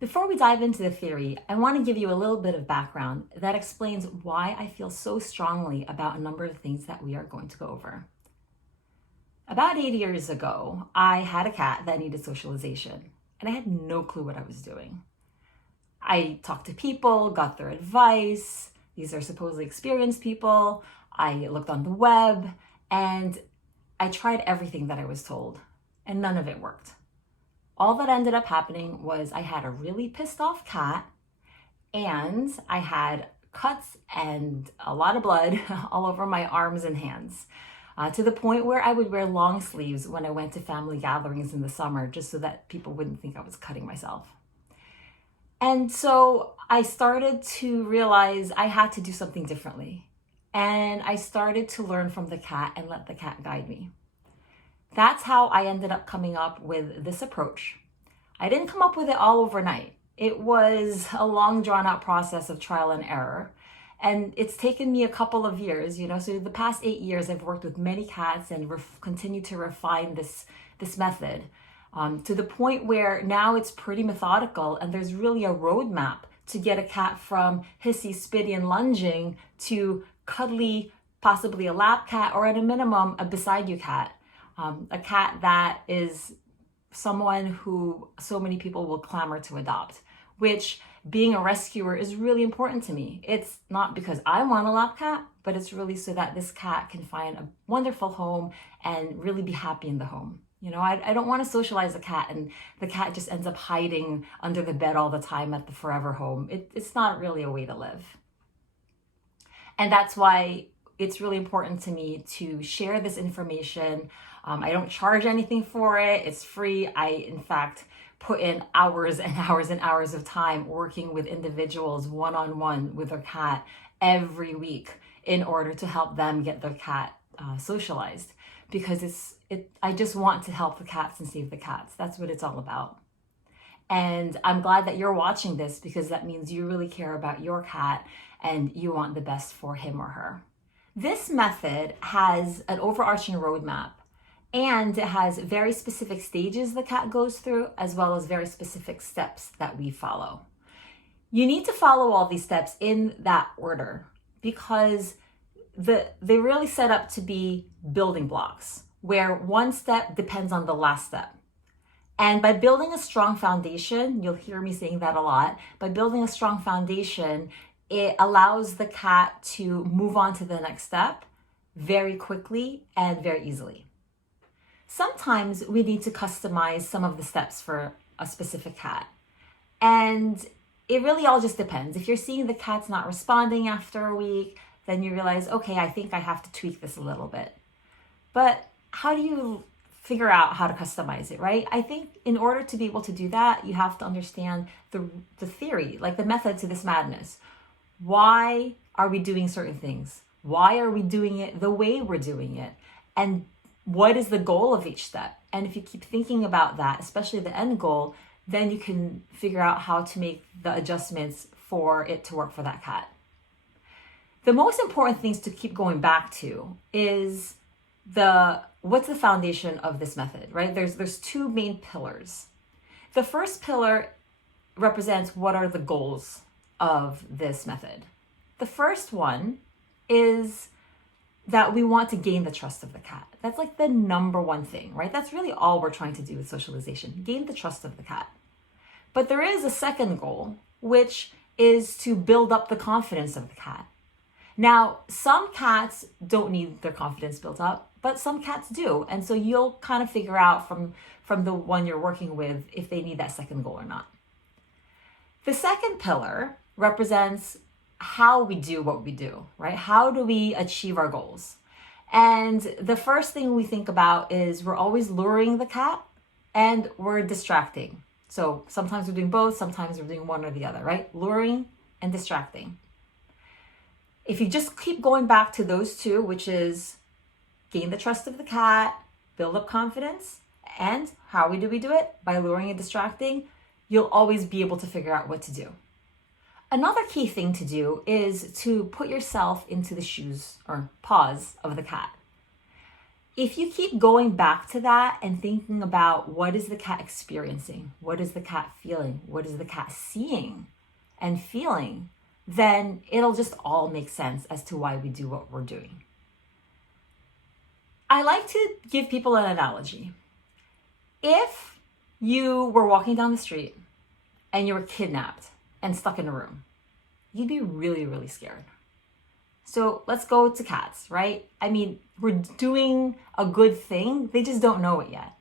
Before we dive into the theory, I want to give you a little bit of background that explains why I feel so strongly about a number of things that we are going to go over. About 8 years ago, I had a cat that needed socialization, and I had no clue what I was doing. I talked to people, got their advice. These are supposedly experienced people. I looked on the web, and I tried everything that I was told, and none of it worked. All that ended up happening was I had a really pissed off cat, and I had cuts and a lot of blood all over my arms and hands, to the point where I would wear long sleeves when I went to family gatherings in the summer, just so that people wouldn't think I was cutting myself. And so I started to realize I had to do something differently. And I started to learn from the cat and let the cat guide me. That's how I ended up coming up with this approach. I didn't come up with it all overnight. It was a long drawn out process of trial and error. And it's taken me a couple of years, so the past 8 years, I've worked with many cats and continue to refine this method to the point where now it's pretty methodical, and there's really a roadmap to get a cat from hissy, spitty, and lunging to cuddly, possibly a lap cat, or at a minimum, a beside you cat. A cat that is someone who so many people will clamor to adopt, which being a rescuer is really important to me. It's not because I want a lap cat, but it's really so that this cat can find a wonderful home and really be happy in the home. I don't want to socialize a cat and the cat just ends up hiding under the bed all the time at the forever home. It's not really a way to live. And that's why it's really important to me to share this information. I don't charge anything for it. It's free. I, in fact, put in hours and hours and hours of time working with individuals one-on-one with their cat every week in order to help them get their cat socialized, because I just want to help the cats and save the cats. That's what it's all about. And I'm glad that you're watching this, because that means you really care about your cat and you want the best for him or her. This method has an overarching roadmap, and it has very specific stages the cat goes through, as well as very specific steps that we follow. You need to follow all these steps in that order, because they really set up to be building blocks, where one step depends on the last step. And by building a strong foundation, you'll hear me saying that a lot, by building a strong foundation, it allows the cat to move on to the next step very quickly and very easily. Sometimes we need to customize some of the steps for a specific cat. And it really all just depends. If you're seeing the cat's not responding after a week, then you realize, okay, I think I have to tweak this a little bit. But how do you figure out how to customize it, right? I think in order to be able to do that, you have to understand the theory, like the method to this madness. Why are we doing certain things? Why are we doing it the way we're doing it? And what is the goal of each step? And if you keep thinking about that, especially the end goal, then you can figure out how to make the adjustments for it to work for that cat. The most important things to keep going back to is what's the foundation of this method, right? There's two main pillars. The first pillar represents what are the goals of this method. The first one is that we want to gain the trust of the cat. That's like the number one thing, right? That's really all we're trying to do with socialization, gain the trust of the cat. But there is a second goal, which is to build up the confidence of the cat. Now, some cats don't need their confidence built up, but some cats do. And so you'll kind of figure out from the one you're working with if they need that second goal or not. The second pillar represents how we do what we do, right? How do we achieve our goals? And the first thing we think about is we're always luring the cat and we're distracting. So sometimes we're doing both, sometimes we're doing one or the other, right? Luring and distracting. If you just keep going back to those two, which is gain the trust of the cat, build up confidence, and how do we do it? By luring and distracting, you'll always be able to figure out what to do. Another key thing to do is to put yourself into the shoes or paws of the cat. If you keep going back to that and thinking about what is the cat experiencing, what is the cat feeling, what is the cat seeing and feeling, then it'll just all make sense as to why we do what we're doing. I like to give people an analogy. If you were walking down the street and you were kidnapped and stuck in a room, you'd be really, really scared. So let's go to cats, right? I mean, we're doing a good thing. They just don't know it yet.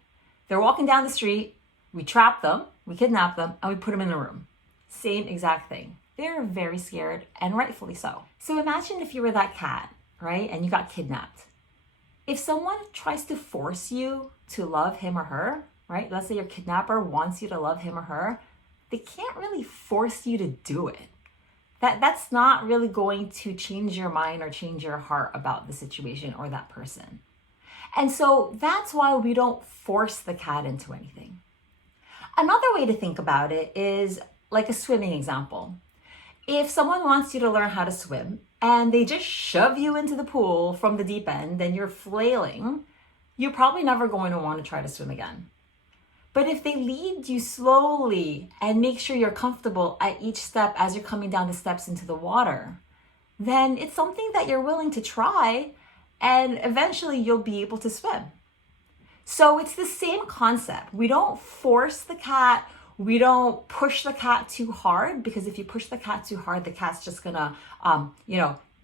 They're walking down the street, we trap them, we kidnap them, and we put them in a room. Same exact thing. They're very scared, and rightfully so. So imagine if you were that cat, right? And you got kidnapped. If someone tries to force you to love him or her, right? Let's say your kidnapper wants you to love him or her, they can't really force you to do it. That's not really going to change your mind or change your heart about the situation or that person. And so that's why we don't force the cat into anything. Another way to think about it is like a swimming example. If someone wants you to learn how to swim and they just shove you into the pool from the deep end and you're flailing, you're probably never going to want to try to swim again. But if they lead you slowly and make sure you're comfortable at each step as you're coming down the steps into the water, then it's something that you're willing to try, and eventually you'll be able to swim. So it's the same concept. We don't force the cat. We don't push the cat too hard, because if you push the cat too hard, the cat's just gonna,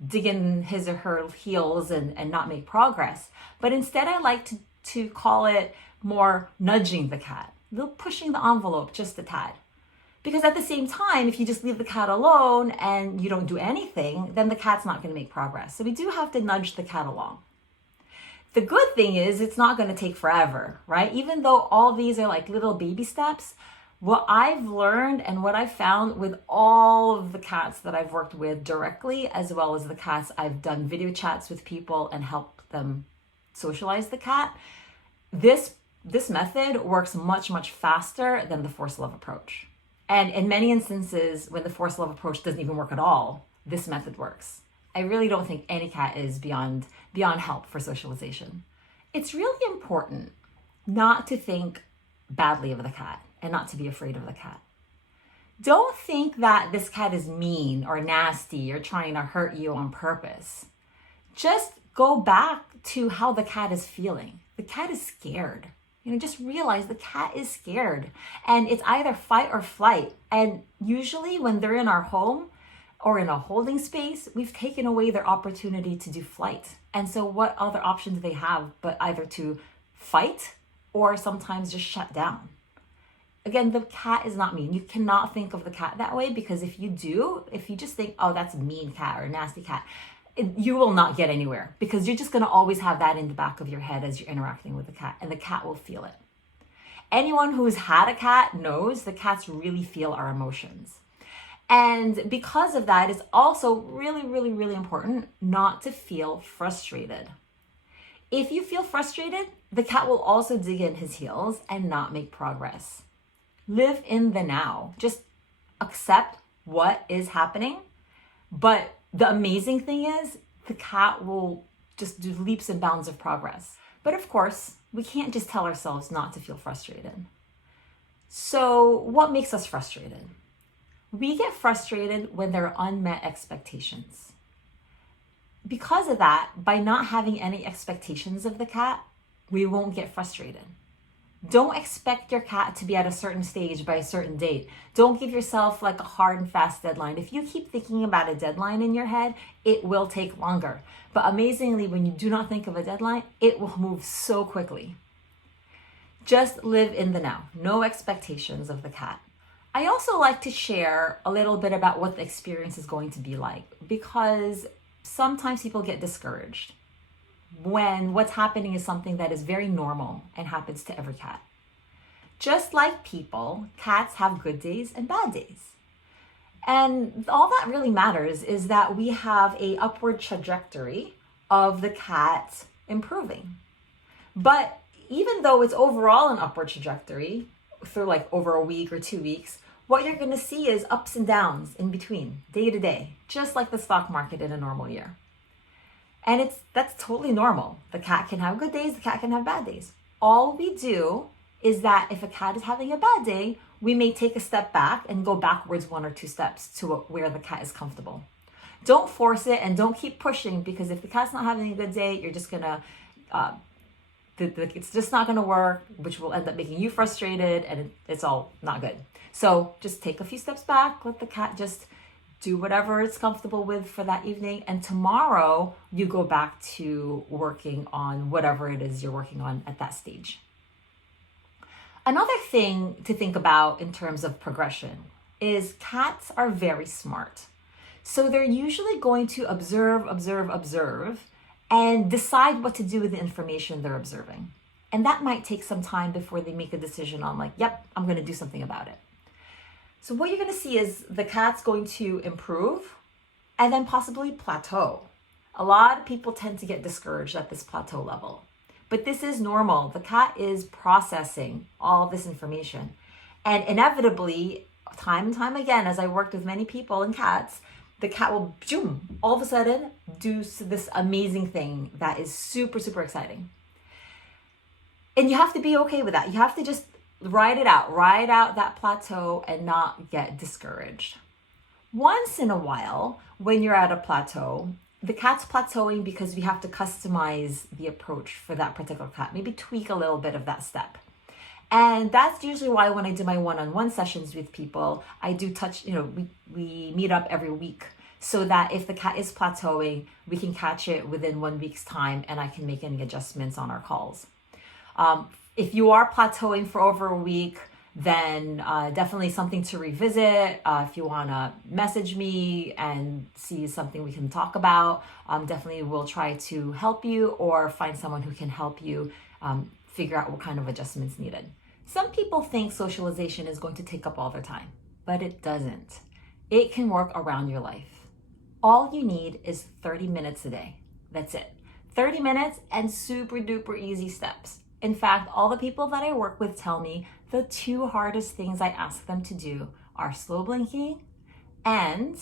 dig in his or her heels and not make progress. But instead, I like to call it more nudging the cat, a little pushing the envelope just a tad. Because at the same time, if you just leave the cat alone and you don't do anything, then the cat's not going to make progress. So we do have to nudge the cat along. The good thing is it's not going to take forever, right? Even though all these are like little baby steps, what I've learned and what I've found with all of the cats that I've worked with directly, as well as the cats I've done video chats with people and helped them socialize the cat, this method works much, much faster than the force love approach. And in many instances, when the force love approach doesn't even work at all, this method works. I really don't think any cat is beyond help for socialization. It's really important not to think badly of the cat and not to be afraid of the cat. Don't think that this cat is mean or nasty or trying to hurt you on purpose. Just go back to how the cat is feeling. The cat is scared. Just realize the cat is scared, and it's either fight or flight. And usually when they're in our home or in a holding space, we've taken away their opportunity to do flight. And so what other option do they have but either to fight or sometimes just shut down? Again, the cat is not mean. You cannot think of the cat that way, because if you just think, oh, that's a mean cat or a nasty cat, you will not get anywhere, because you're just going to always have that in the back of your head as you're interacting with the cat, and the cat will feel it. Anyone who's had a cat knows the cats really feel our emotions. And because of that, it's also really, really, really important not to feel frustrated. If you feel frustrated, the cat will also dig in his heels and not make progress. Live in the now. Just accept what is happening, but the amazing thing is the cat will just do leaps and bounds of progress. But of course, we can't just tell ourselves not to feel frustrated. So what makes us frustrated? We get frustrated when there are unmet expectations. Because of that, by not having any expectations of the cat, we won't get frustrated. Don't expect your cat to be at a certain stage by a certain date. Don't give yourself like a hard and fast deadline. If you keep thinking about a deadline in your head, it will take longer. But amazingly, when you do not think of a deadline, it will move so quickly. Just live in the now. No expectations of the cat. I also like to share a little bit about what the experience is going to be like, because sometimes people get discouraged when what's happening is something that is very normal and happens to every cat. Just like people, cats have good days and bad days. And all that really matters is that we have an upward trajectory of the cat improving. But even though it's overall an upward trajectory through like over a week or 2 weeks, what you're going to see is ups and downs in between, day to day, just like the stock market in a normal year. And that's totally normal. The cat can have good days, the cat can have bad days. All we do is that if a cat is having a bad day, we may take a step back and go backwards 1 or 2 steps to where the cat is comfortable. Don't force it and don't keep pushing, because if the cat's not having a good day, you're just gonna, it's just not gonna work, which will end up making you frustrated, and it's all not good. So just take a few steps back, let the cat just do whatever it's comfortable with for that evening, and tomorrow you go back to working on whatever it is you're working on at that stage. Another thing to think about in terms of progression is cats are very smart. So they're usually going to observe, and decide what to do with the information they're observing. And that might take some time before they make a decision on, like, yep, I'm going to do something about it. So what you're going to see is the cat's going to improve and then possibly plateau. A lot of people tend to get discouraged at this plateau level, but this is normal. The cat is processing all this information. And inevitably, time and time again, as I worked with many people and cats, the cat will, boom, all of a sudden do this amazing thing that is super, super exciting. And you have to be okay with that. You have to just ride out that plateau and not get discouraged. Once in a while, when you're at a plateau, the cat's plateauing because we have to customize the approach for that particular cat, maybe tweak a little bit of that step. And that's usually why when I do my one-on-one sessions with people, I do touch, we meet up every week so that if the cat is plateauing, we can catch it within 1 week's time and I can make any adjustments on our calls. If you are plateauing for over a week, then definitely something to revisit. If you want to message me and see something we can talk about, definitely we'll try to help you or find someone who can help you figure out what kind of adjustments needed. Some people think socialization is going to take up all their time, but it doesn't. It can work around your life. All you need is 30 minutes a day. That's it. 30 minutes and super duper easy steps. In fact, all the people that I work with tell me the 2 hardest things I ask them to do are slow blinking and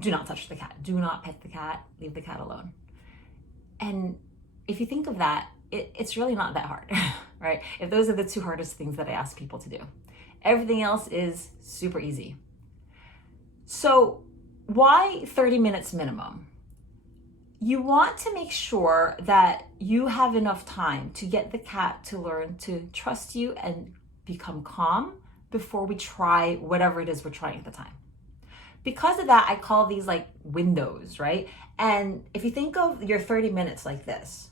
do not touch the cat. Do not pet the cat. Leave the cat alone. And if you think of that, it's really not that hard, right? If those are the 2 hardest things that I ask people to do. Everything else is super easy. So why 30 minutes minimum? You want to make sure that you have enough time to get the cat to learn to trust you and become calm before we try whatever it is we're trying at the time. Because of that, I call these like windows, right? And if you think of your 30 minutes like this,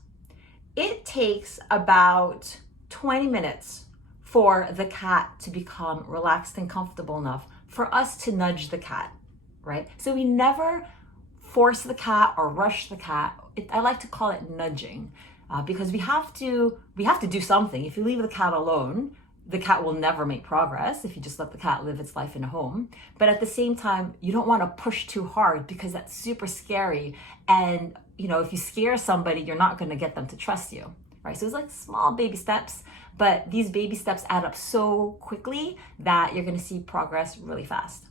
it takes about 20 minutes for the cat to become relaxed and comfortable enough for us to nudge the cat, right? So we never force the cat or rush the cat. I like to call it nudging because we have to do something. If you leave the cat alone, the cat will never make progress if you just let the cat live its life in a home. But at the same time, you don't want to push too hard because that's super scary. And if you scare somebody, you're not going to get them to trust you, right? So it's like small baby steps, but these baby steps add up so quickly that you're going to see progress really fast.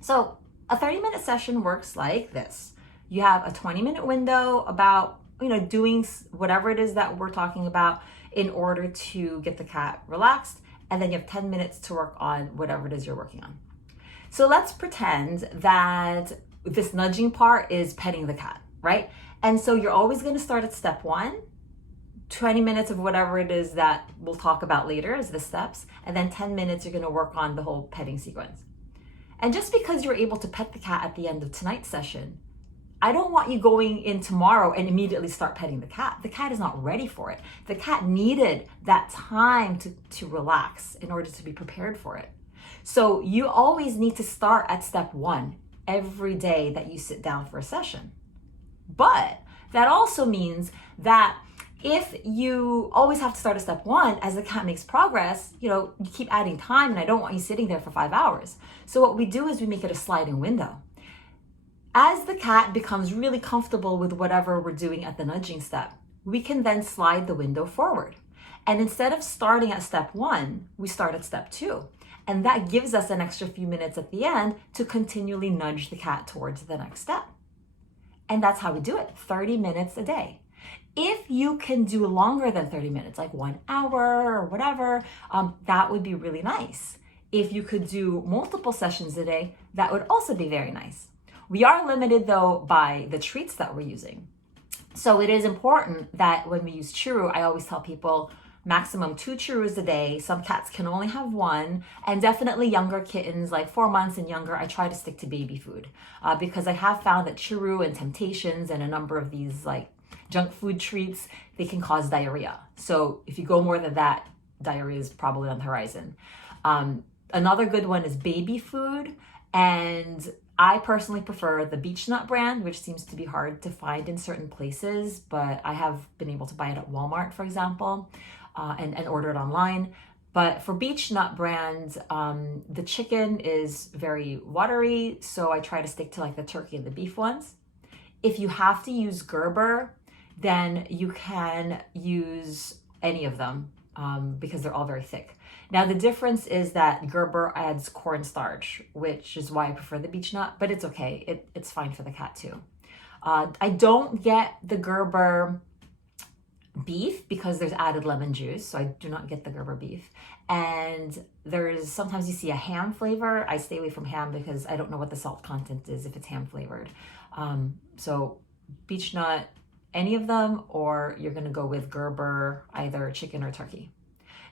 So a 30-minute session works like this. You have a 20-minute window about, doing whatever it is that we're talking about in order to get the cat relaxed. And then you have 10 minutes to work on whatever it is you're working on. So let's pretend that this nudging part is petting the cat, right? And so you're always going to start at step 1, 20 minutes of whatever it is that we'll talk about later as the steps. And then 10 minutes, you're going to work on the whole petting sequence. And just because you're able to pet the cat at the end of tonight's session, I don't want you going in tomorrow and immediately start petting the cat. The cat is not ready for it. The cat needed that time to relax in order to be prepared for it. So you always need to start at step 1 every day that you sit down for a session. But that also means that if you always have to start at step 1, as the cat makes progress, you keep adding time, and I don't want you sitting there for 5 hours. So what we do is we make it a sliding window. As the cat becomes really comfortable with whatever we're doing at the nudging step, we can then slide the window forward. And instead of starting at step 1, we start at step 2. And that gives us an extra few minutes at the end to continually nudge the cat towards the next step. And that's how we do it, 30 minutes a day. If you can do longer than 30 minutes, like 1 hour or whatever, that would be really nice. If you could do multiple sessions a day, that would also be very nice. We are limited though by the treats that we're using. So it is important that when we use churu, I always tell people maximum 2 churus a day. Some cats can only have 1, and definitely younger kittens, like 4 months and younger, I try to stick to baby food because I have found that churu and temptations and a number of these like junk food treats, they can cause diarrhea. So if you go more than that, diarrhea is probably on the horizon. Another good one is baby food, and I personally prefer the beech nut brand, which seems to be hard to find in certain places, but I have been able to buy it at Walmart, for example, and order it online. But for beech nut brand, the chicken is very watery, so I try to stick to like the turkey and the beef ones. If you have to use Gerber, then you can use any of them because they're all very thick. Now, the difference is that Gerber adds cornstarch, which is why I prefer the beech nut, but it's okay. It's fine for the cat too. I don't get the Gerber beef because there's added lemon juice, so I do not get the Gerber beef. And there's sometimes you see a ham flavor. I stay away from ham because I don't know what the salt content is if it's ham flavored. So beech nut, any of them, or you're gonna go with Gerber, either chicken or turkey.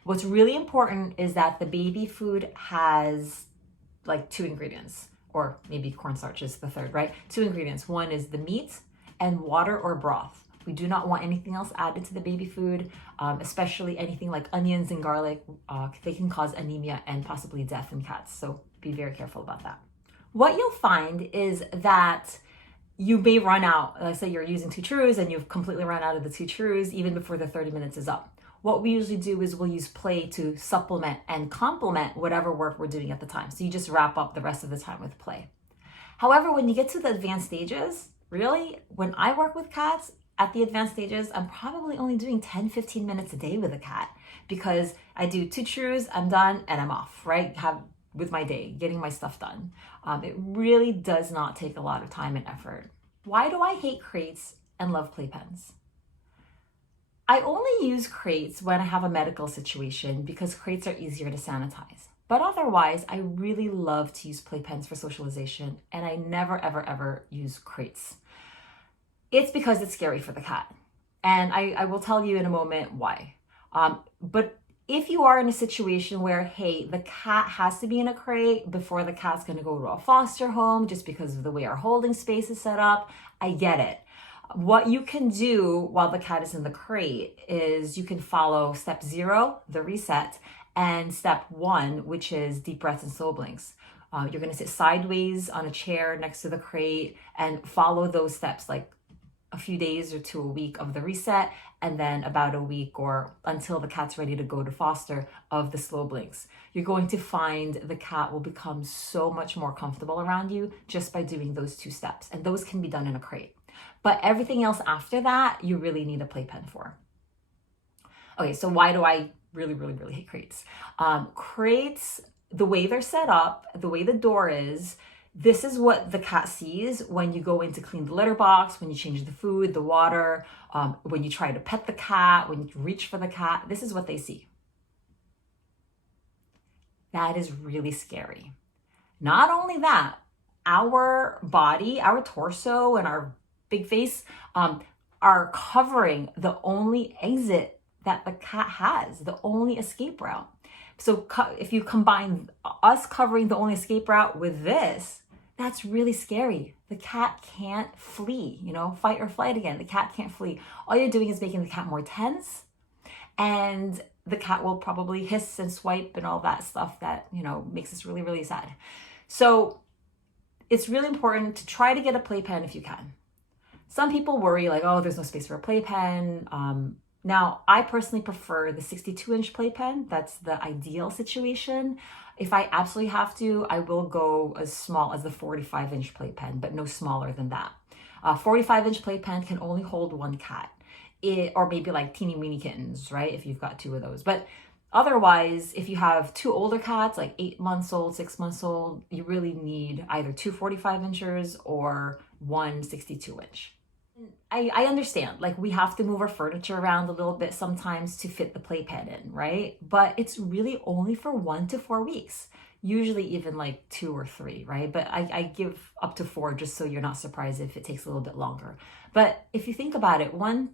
What's really important is that the baby food has like 2 ingredients, or maybe cornstarch is the third, right? 2 ingredients. One is the meat and water or broth. We do not want anything else added to the baby food, especially anything like onions and garlic. They can cause anemia and possibly death in cats, so be very careful about that. What you'll find is that you may run out, let's say you're using 2 churus and you've completely run out of the 2 churus even before the 30 minutes is up. What we usually do is we'll use play to supplement and complement whatever work we're doing at the time. So you just wrap up the rest of the time with play. However, when you get to the advanced stages, really, when I work with cats at the advanced stages, I'm probably only doing 10-15 minutes a day with a cat because I do 2 churus, I'm done, and I'm off, right? With my day, getting my stuff done. It really does not take a lot of time and effort. Why do I hate crates and love playpens? I only use crates when I have a medical situation because crates are easier to sanitize. But otherwise, I really love to use playpens for socialization, and I never, ever, ever use crates. It's because it's scary for the cat. And I will tell you in a moment why. But if you are in a situation where, hey, the cat has to be in a crate before the cat's going to go to a foster home just because of the way our holding space is set up, I get it. What you can do while the cat is in the crate is you can follow step 0, the reset, and step 1, which is deep breaths and slow blinks. You're going to sit sideways on a chair next to the crate and follow those steps, like a few days or to a week of the reset, and then about a week or until the cat's ready to go to foster of the slow blinks. You're going to find the cat will become so much more comfortable around you just by doing those 2 steps. And those can be done in a crate. But everything else after that, you really need a playpen for. Okay, so why do I really, really, really hate crates? Crates, the way they're set up, the way the door is, this is what the cat sees when you go in to clean the litter box, when you change the food, the water, when you try to pet the cat, when you reach for the cat. This is what they see. That is really scary. Not only that, our body, our torso, and our big face are covering the only exit that the cat has, the only escape route. So if you combine us covering the only escape route with this, that's really scary. The cat can't flee, fight or flight again. The cat can't flee. All you're doing is making the cat more tense, and the cat will probably hiss and swipe and all that stuff that, makes us really, really sad. So it's really important to try to get a playpen if you can. Some people worry like, oh, there's no space for a playpen. Now, I personally prefer the 62-inch playpen. That's the ideal situation. If I absolutely have to, I will go as small as the 45-inch playpen, but no smaller than that. 45-inch playpen can only hold 1 cat, or maybe like teeny weeny kittens, right? If you've got 2 of those. But Otherwise, if you have two older cats, like 8 months old, 6 months old, you really need either two 45 inchers or one 62 inch. I understand, like we have to move our furniture around a little bit sometimes to fit the playpen in, right? But it's really only for 1 to 4 weeks, usually even like 2 or 3, right? But I give up to 4 just so you're not surprised if it takes a little bit longer. But if you think about it, 1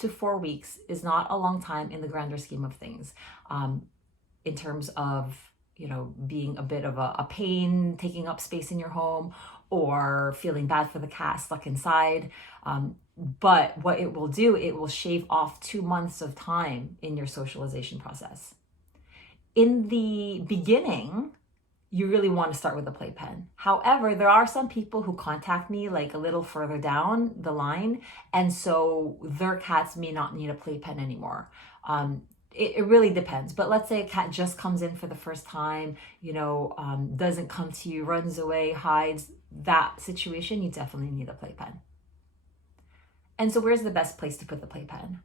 to 4 weeks is not a long time in the grander scheme of things, in terms of, being a bit of a pain, taking up space in your home, or feeling bad for the cat stuck inside. But what it will do, it will shave off 2 months of time in your socialization process. In the beginning, you really want to start with a playpen. However, there are some people who contact me like a little further down the line, and so their cats may not need a playpen anymore. It really depends. But let's say a cat just comes in for the first time, doesn't come to you, runs away, hides. That situation, you definitely need a playpen. And so where's the best place to put the playpen?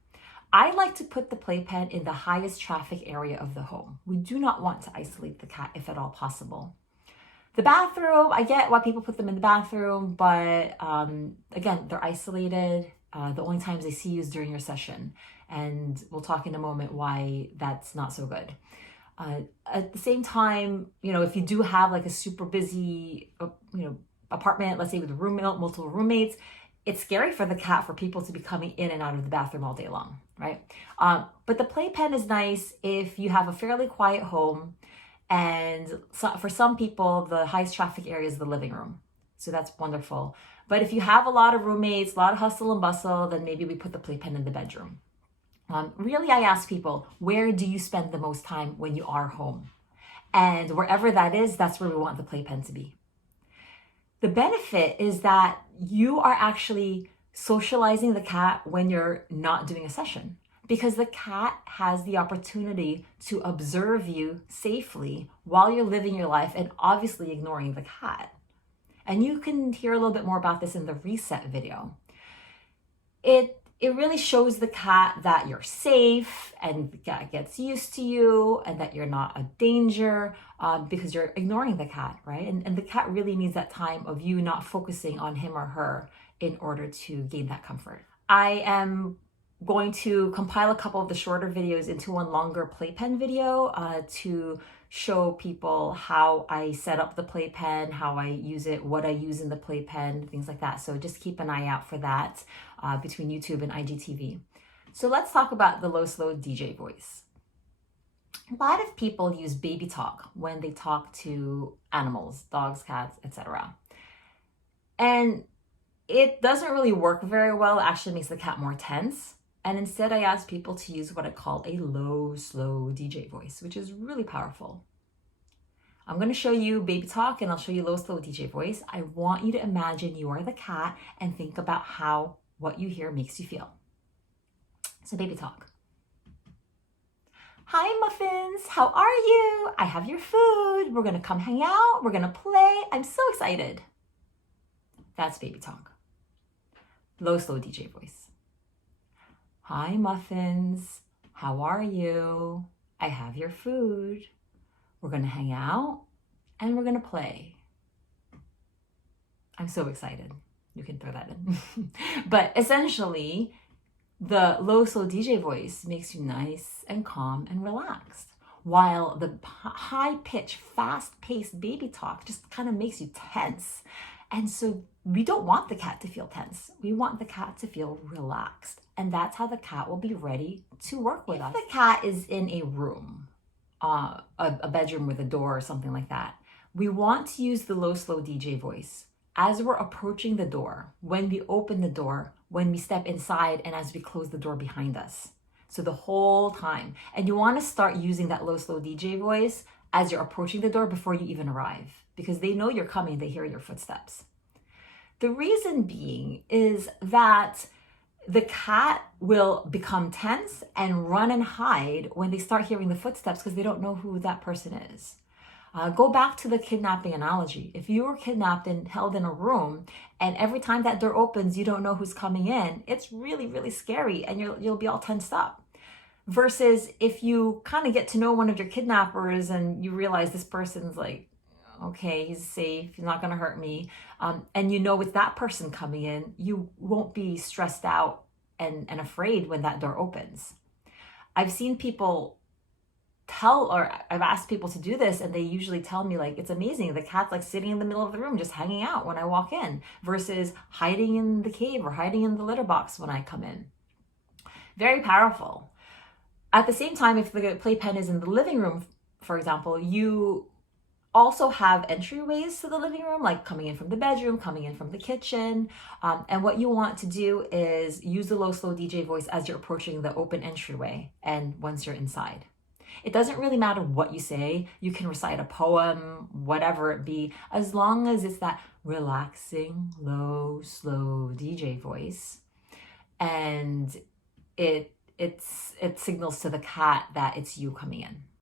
I like to put the playpen in the highest traffic area of the home. We do not want to isolate the cat if at all possible. The bathroom, I get why people put them in the bathroom, but again, they're isolated. The only times they see you is during your session. And we'll talk in a moment why that's not so good. At the same time, if you do have like a super busy, apartment, let's say with multiple roommates, it's scary for the cat for people to be coming in and out of the bathroom all day long, right? But the playpen is nice if you have a fairly quiet home, and for some people, the highest traffic area is the living room. So that's wonderful. But if you have a lot of roommates, a lot of hustle and bustle, then maybe we put the playpen in the bedroom. Really, I ask people, where do you spend the most time when you are home? And wherever that is, that's where we want the playpen to be. The benefit is that you are actually socializing the cat when you're not doing a session, because the cat has the opportunity to observe you safely while you're living your life and obviously ignoring the cat. And you can hear a little bit more about this in the reset video. It really shows the cat that you're safe and the cat gets used to you and that you're not a danger, because you're ignoring the cat, right? And the cat really needs that time of you not focusing on him or her in order to gain that comfort. I am going to compile a couple of the shorter videos into one longer playpen video to show people how I set up the playpen, how I use it, what I use in the playpen, things like that. So just keep an eye out for that between YouTube and IGTV. So let's talk about the low, slow DJ voice. A lot of people use baby talk when they talk to animals, dogs, cats, etc. And it doesn't really work very well. It actually makes the cat more tense. And instead, I ask people to use what I call a low, slow DJ voice, which is really powerful. I'm going to show you baby talk and I'll show you low, slow DJ voice. I want you to imagine you are the cat and think about how what you hear makes you feel. So baby talk. Hi, Muffins. How are you? I have your food. We're going to come hang out. We're going to play. I'm so excited. That's baby talk. Low, slow DJ voice. Hi, Muffins. How are you? I have your food. We're going to hang out and we're going to play. I'm so excited. You can throw that in. But essentially, the low, slow DJ voice makes you nice and calm and relaxed, while the high-pitched, fast-paced baby talk just kind of makes you tense. And so we don't want the cat to feel tense. We want the cat to feel relaxed. And that's how the cat will be ready to work with us. If the cat is in a room, a bedroom with a door or something like that, we want to use the low, slow DJ voice as we're approaching the door, when we open the door, when we step inside, and as we close the door behind us. So the whole time. And you want to start using that low, slow DJ voice as you're approaching the door before you even arrive, because they know you're coming, they hear your footsteps. The reason being is that the cat will become tense and run and hide when they start hearing the footsteps because they don't know who that person is. Go back to the kidnapping analogy. If you were kidnapped and held in a room, and every time that door opens, you don't know who's coming in, it's really, really scary, and you'll be all tensed up. Versus if you kind of get to know one of your kidnappers and you realize this person's like, okay, he's safe, he's not going to hurt me. And you know, with that person coming in, you won't be stressed out and afraid when that door opens. I've seen people or I've asked people to do this, and they usually tell me, like, it's amazing. The cat's like sitting in the middle of the room, just hanging out when I walk in, versus hiding in the cave or hiding in the litter box when I come in. Very powerful. At the same time, if the playpen is in the living room, for example, you also have entryways to the living room, like coming in from the bedroom, coming in from the kitchen. And what you want to do is use the low, slow DJ voice as you're approaching the open entryway and once you're inside. It doesn't really matter what you say. You can recite a poem, whatever it be, as long as it's that relaxing, low, slow DJ voice. And it signals to the cat that it's you coming in.